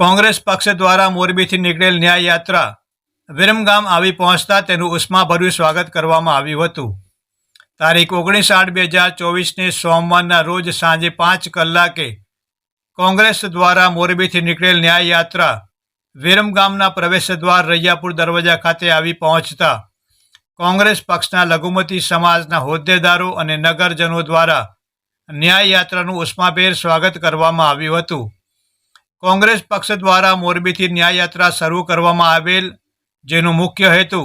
કોંગ્રેસ પક્ષ દ્વારા મોરબીથી નીકળેલ ન્યાય યાત્રા વિરમગામ આવી પહોંચતા તેનું ઉષ્માભર્યું સ્વાગત કરવામાં આવ્યું હતું. તારીખ ઓગણીસ આઠ બે હજાર ચોવીસને સોમવારના રોજ સાંજે પાંચ કલાકે કોંગ્રેસ દ્વારા મોરબીથી નીકળેલ ન્યાય યાત્રા વિરમગામના પ્રવેશ દ્વાર રૈયાપુર દરવાજા ખાતે આવી પહોંચતા કોંગ્રેસ પક્ષના લઘુમતી સમાજના હોદ્દેદારો અને નગરજનો દ્વારા ન્યાય યાત્રાનું ઉષ્માભેર સ્વાગત કરવામાં આવ્યું હતું. કોંગ્રેસ પક્ષ દ્વારા મોરબીથી ન્યાય યાત્રા શરૂ કરવામાં આવેલ, જેનો મુખ્ય હેતુ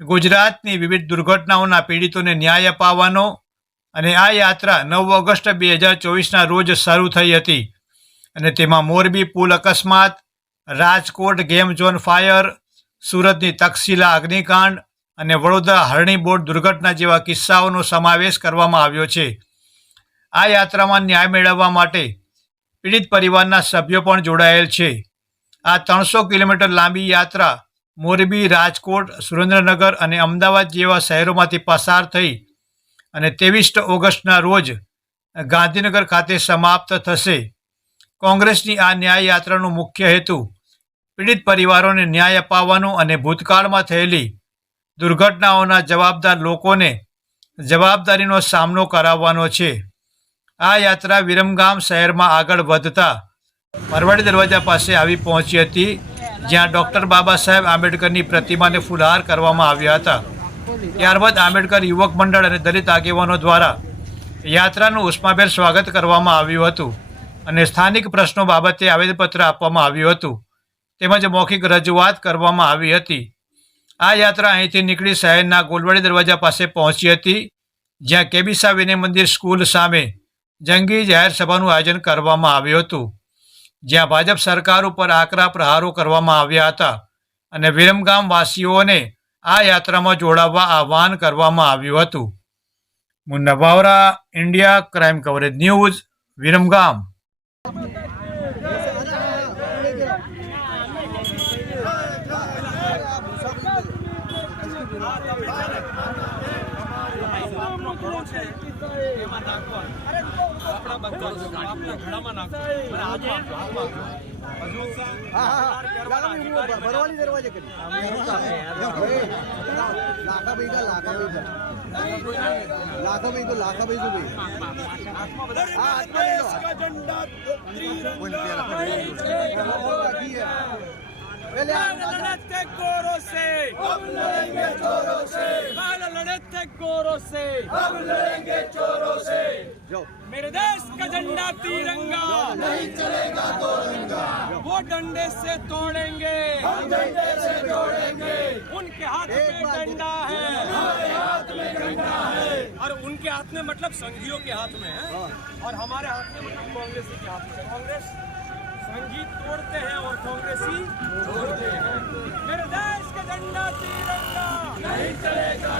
ગુજરાતની વિવિધ દુર્ઘટનાઓના પીડિતોને ન્યાય અપાવવાનો અને આ યાત્રા નવ ઓગસ્ટ બે હજાર ચોવીસના રોજ શરૂ થઈ હતી. અને તેમાં મોરબી પુલ અકસ્માત, રાજકોટ ગેમ ઝોન ફાયર, સુરતની તક્ષશિલા અગ્નિકાંડ અને વડોદરા હરણી બોટ દુર્ઘટના જેવા કિસ્સાઓનો સમાવેશ કરવામાં આવ્યો છે. આ યાત્રામાં ન્યાય મેળવવા માટે પીડિત પરિવારના સભ્યો પણ જોડાયેલ છે. આ ત્રણસો કિલોમીટર લાંબી યાત્રા મોરબી, રાજકોટ, સુરેન્દ્રનગર અને અમદાવાદ જેવા શહેરોમાંથી પસાર થઈ અને ત્રેવીસ ઓગસ્ટના રોજ ગાંધીનગર ખાતે સમાપ્ત થશે. કોંગ્રેસની આ ન્યાય યાત્રાનો મુખ્ય હેતુ પીડિત પરિવારોને ન્યાય અપાવવાનો અને ભૂતકાળમાં થયેલી દુર્ઘટનાઓના જવાબદાર લોકોને જવાબદારીનો સામનો કરાવવાનો છે. આ યાત્રા વિરમગામ શહેરમાં આગળ વધતા પરવાડી દરવાજા પાસે આવી પહોંચી હતી, જ્યાં ડૉક્ટર બાબા સાહેબ આંબેડકરની પ્રતિમાને ફૂલહાર કરવામાં આવ્યા હતા. ત્યારબાદ આંબેડકર યુવક મંડળ અને દલિત આગેવાનો દ્વારા યાત્રાનું ઉષ્માભેર સ્વાગત કરવામાં આવ્યું હતું અને સ્થાનિક પ્રશ્નો બાબતે આવેદનપત્ર આપવામાં આવ્યું હતું. તેમજ મૌખિક રજૂઆત કરવામાં આવી હતી. આ યાત્રા અહીંથી નીકળી શહેરના ગોલવાડી દરવાજા પાસે પહોંચી હતી, જ્યાં કેબીસા વિનય મંદિર સ્કૂલ સામે જંગી જાહેર સભાનું આયોજન કરવામાં આવ્યું હતું, જ્યાં ભાજપ સરકાર ઉપર આકરા પ્રહારો કરવામાં આવ્યા હતા અને વિરમગામ વાસીઓને આ યાત્રામાં જોડાવવા આહ્વાન કરવામાં આવ્યું હતું. Munna Bawra India, crime coverage news, Viramgam. ભરવાની દરવાજે કરી લાખા ભાઈ કા લાખા ભાઈ લાખા ભાઈ તો લાખા ભાઈ શું ભાઈ. હાથમાં ઝંડા लड़त गोरों से। हम लड़ेंगे चोरों से। लड़त के गोरों से। हम लड़ेंगे चोरों से। मेरे देश का झंडा तिरंगा। नहीं चलेगा रंगा वो डंडे से तोड़ेंगे। हम डंडे से जोड़ेंगे उनके हाथ में डंडा है। हमारे हाथ में डंडा है। और उनके हाथ में मतलब संघियों के हाथ में है। और हमारे हाथ में मतलब कांग्रेस के हाथ में कांग्रेस संघी तोड़ते हैं और कांग्रेसी जोड़ते हैं। मेरे देश का झंडा तिरंगा। नहीं चलेगा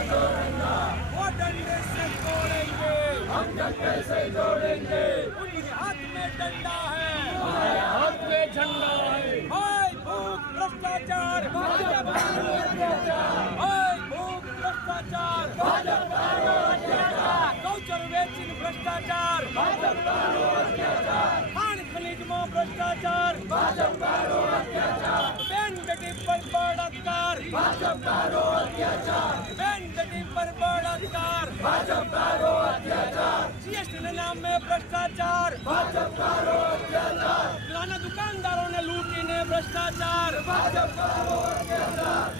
वो डंडे से तोड़ेंगे। हम डंडे से उनके हाथ में डंडा है। हमारे हाथ में झंडा है। हाय, भूख, भ्रष्टाचार, भाजपा। भूख, भ्रष्टाचार, भाजपा। वेचिन, भ्रष्टाचार। भाजपा અત્યાચાર ભાજપકારો અત્યાચાર. બેન બેટી પર બળાત્કાર ભાજપકારો અત્યાચાર. બેન બેટી પર બળાત્કાર ભાજપકારો અત્યાચાર. જીએસટી ના નામે ભ્રષ્ટાચાર. ભાજપકારો અત્યાચાર. નાના દુકાનદારોને લૂંટીને ભ્રષ્ટાચાર. ભાજપકારો અત્યાચાર.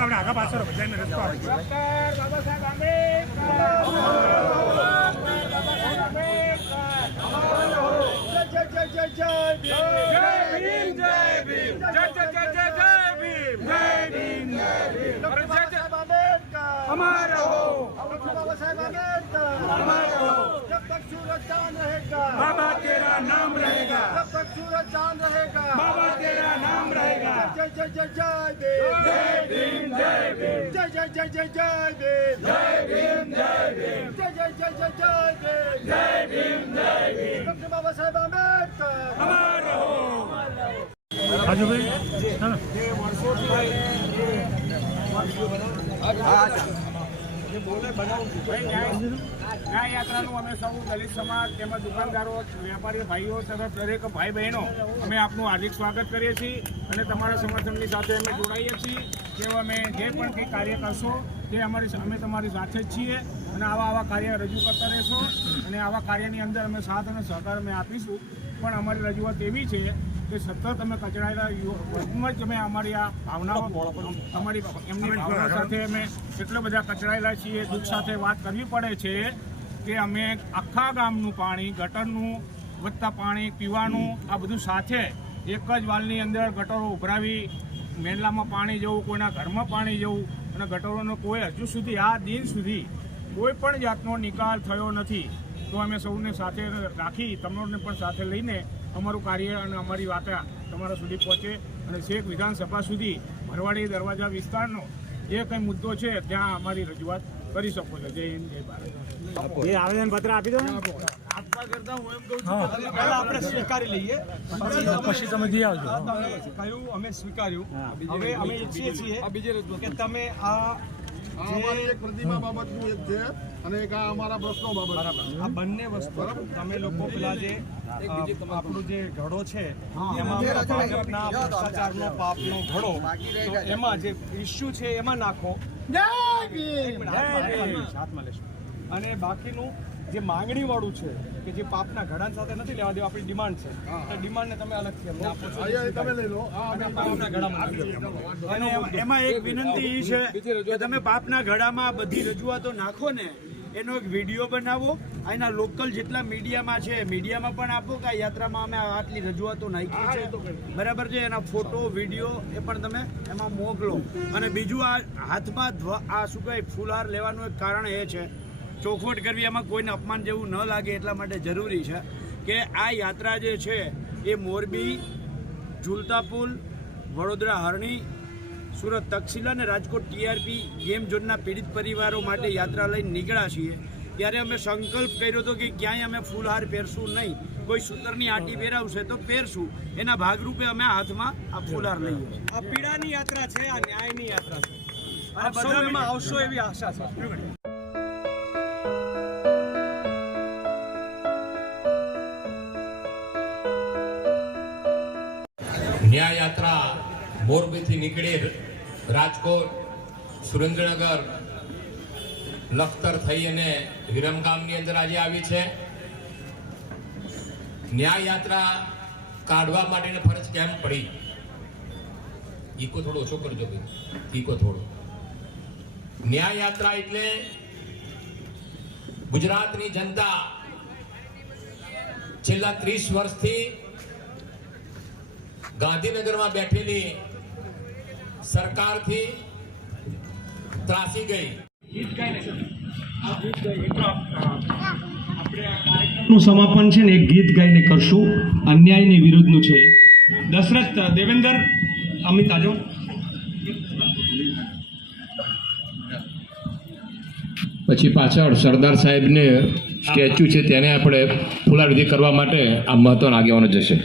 આપણે આગા પાછળ બધાને રસ્તો જય જય જય જય ભીમ જય ભીમ જય જય જય જય જય ભીમ જય ભીમ જય ભીમ અમારો બાબા સાહેબ આંબેડકર सूरज चाँद रहेगा बाबा तेरा नाम रहेगा जब तक सूरज चाँद रहेगा बाबा तेरा नाम रहेगा जय जय जय जय भीम जय भीम जय भीम जय जय जय जय जय भीम जय भीम जय भीम जय जय जय जय जय भीम जय भीम जय भीम डॉक्टर बाबा साहेब आंबेडकर अमर रहो ન્યાય યાત્રાનું અમે સૌ દલિત સમાજ તેમજ દુકાનદારો, વેપારી ભાઈઓ તથા દરેક ભાઈ બહેનો અમે આપનું હાર્દિક સ્વાગત કરીએ છીએ અને તમારા સમર્થનની સાથે અમે જોડાઈએ છીએ. કે અમે જે પણ કંઈ કાર્ય કરશો તે અમારી અમે તમારી સાથે જ છીએ અને આવા આવા કાર્ય રજૂ કરતા રહેશો અને આવા કાર્યની અંદર અમે સાથ અને સહકાર અમે આપીશું. પણ અમારી રજૂઆત એવી છે કે સતત અમે કચડાયેલા વર્ગમાં જ અમે અમારી આ ભાવનાઓ, અમારી એમની સાથે અમે એટલા બધા કચડાયેલા છીએ, દુઃખ સાથે વાત કરવી પડે છે કે અમે આખા ગામનું પાણી, ગટરનું વધતા પાણી, પીવાનું, આ બધું સાથે એક જ વાલની અંદર ગટરો ઉભરાવી મેલામાં પાણી જવું, કોઈના ઘરમાં પાણી જવું અને ગટરોનો કોઈ હજુ સુધી, આ દિન સુધી કોઈ પણ જાતનો નિકાલ થયો નથી. તો અમે સૌને સાથે રાખી, તમને પણ સાથે લઈને અમારું કાર્ય અને અમારી વાત તમારા સુધી પહોંચે અને છેક વિધાનસભા સુધી ભરવાડી દરવાજા વિસ્તારનો જે કંઈ મુદ્દો છે, ત્યાં અમારી રજૂઆત કરી શકો છો. જય હિન્દ, જય ભારત. એ આવેદન પત્ર આપી દો ને. આપવા કરતા હું. એમ કહું છું કે પહેલા આપણે સ્વીકારી લઈએ. પછી તમે જઈ આવજો. કહ્યું અમે સ્વીકાર્યું. હવે અમે ઈચ્છીએ છીએ કે તમે આ અમારી એક પ્રતિમા બાબતનું એક છે અને એક આ અમારા પ્રશ્નો બાબત. આ બંને વસ્તુ તમે લોકો પેલા જે આપણો જે ઘડો છે એમાં ભાજપના ભ્રષ્ટાચારનો પાપનો ઘડો. એમાં જે ઇસ્યુ છે એમાં નાખો. હાથમાં લેશો. અને બાકીનું જે માંગણી વાળું છે કે જે પાપના ઘડા સાથે નથી લેવા દેવા આપણી ડિમાન્ડ છે. તો ડિમાન્ડને તમે અલગથી અમને આપો છો તમે લઈ લો. પાપના ઘડામાં અને એમાં એક વિનંતી એ છે કે તમે પાપના ઘડામાં બધી રજૂઆતો નાખો ને એનો એક વીડિયો બનાવો. અહીંના લોકલ જેટલા મીડિયામાં છે મીડિયામાં પણ આપો કે યાત્રામાં અમે આટલી રજૂઆતો નાખી છે. બરાબર છે? એના ફોટો વીડિયો એ પણ તમે એમાં મોકલો. અને બીજું આ હાથમાં આ શું કહે ફૂલહાર લેવાનું એક કારણ એ છે ચોખવટ કરવી એમાં કોઈને અપમાન જેવું ન લાગે એટલા માટે જરૂરી છે કે આ યાત્રા જે છે એ મોરબી ઝુલતા પુલ વડોદરા હરણી સુરત તક્ષશિલા અને રાજકોટ ટીઆરપી ગેમ ઝોનના પીડિત પરિવારો માટે યાત્રા લઈને નીકળ્યા છીએ. ત્યારે અમે સંકલ્પ કર્યો હતો કે ક્યાંય અમે ફૂલહાર પહેરશું નહીં. કોઈ સૂતરની આંટી પહેરાવશે તો પહેરશું. એના ભાગરૂપે અમે હાથમાં આ ફૂલહાર લઈએ આ પીડાની યાત્રા છે આ ન્યાયની યાત્રા છે. બધા આવશો એવી આશા છે. ન્યાય મોરબીથી નીકળી રાજકોટ, સુરેન્દ્રનગર, લખતર થઈ અને વિરમગામની અંદર આજે આવી છે. ન્યાય કાઢવા માટેની ફરજ કેમ પડી? ઈકો થોડો ઓછો કરજો ઈકો થોડો. ન્યાય યાત્રા એટલે ગુજરાતની જનતા છેલ્લા ત્રીસ વર્ષથી ગાંધીનગરમાં બેઠેલી સરકારથી ત્રાસી ગઈ. નું સમાપન છે ને એક ગીત ગાઈને કરશું. અન્યાયની વિરુદ્ધનું છે દશરથ દેવેન્દ્ર અમિત આજો. પછી પાછળ સરદાર સાહેબને સ્ટેચ્યુ છે તેને આપણે ફુલાવિધિ કરવા માટે આ મહત્વના આગેવાનો જશે.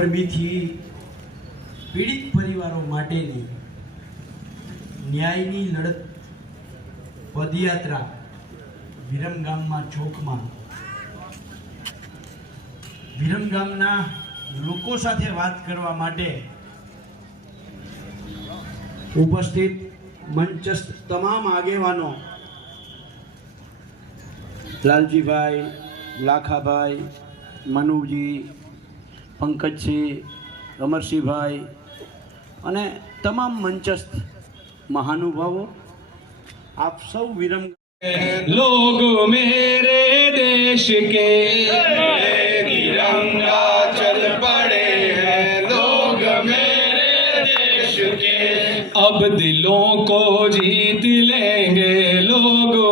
મોરબીથી પીડિત પરિવારો માટેની ન્યાયની લડત પદયાત્રા વિરમગામમાં ચોકમાં. વિરમગામના લોકો સાથે વાત કરવા માટે ઉપસ્થિત મંચસ્થ તમામ આગેવાનો લાલજીભાઈ, લાખાભાઈ, મનુજી પંકજસિંહ અમરસિંહભાઈ અને તમામ મંચસ્થ મહાનુભાવો આપ સૌ વિરમ લોગ મેરે દેશ કે તિરંગા ચલ પડે हैं। लोग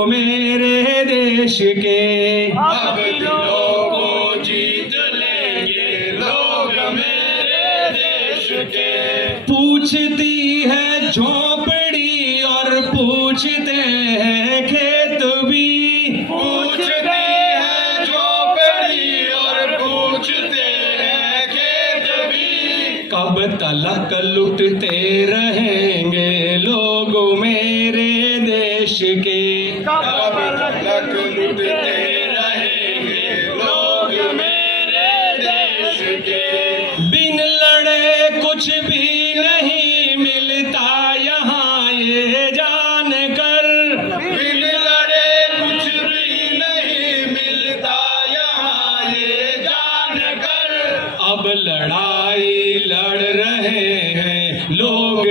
મેરે દેશ કે अब मेरे देश के कब तक लुटते रहेंगे लोग मेरे देश के बिन लड़े कुछ भी नहीं मिलता यहाँ ये जान कर बिन लड़े कुछ भी नहीं मिलता कर अब लड़ाई लड़ रहे हैं लोग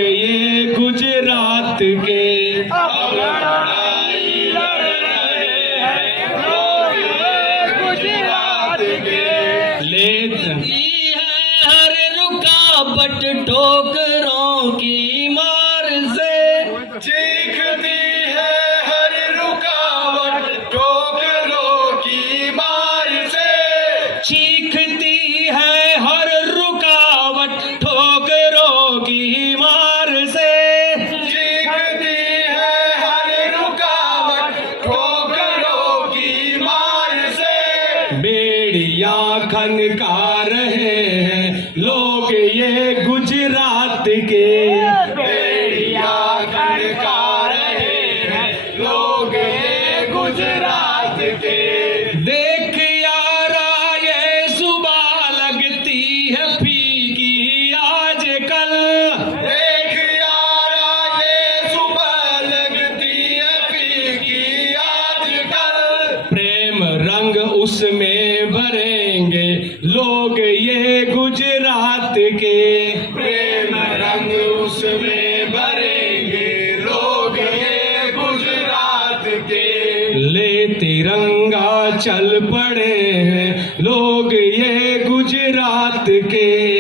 ले तिरंगा चल पड़े हैं लोग ये गुजरात के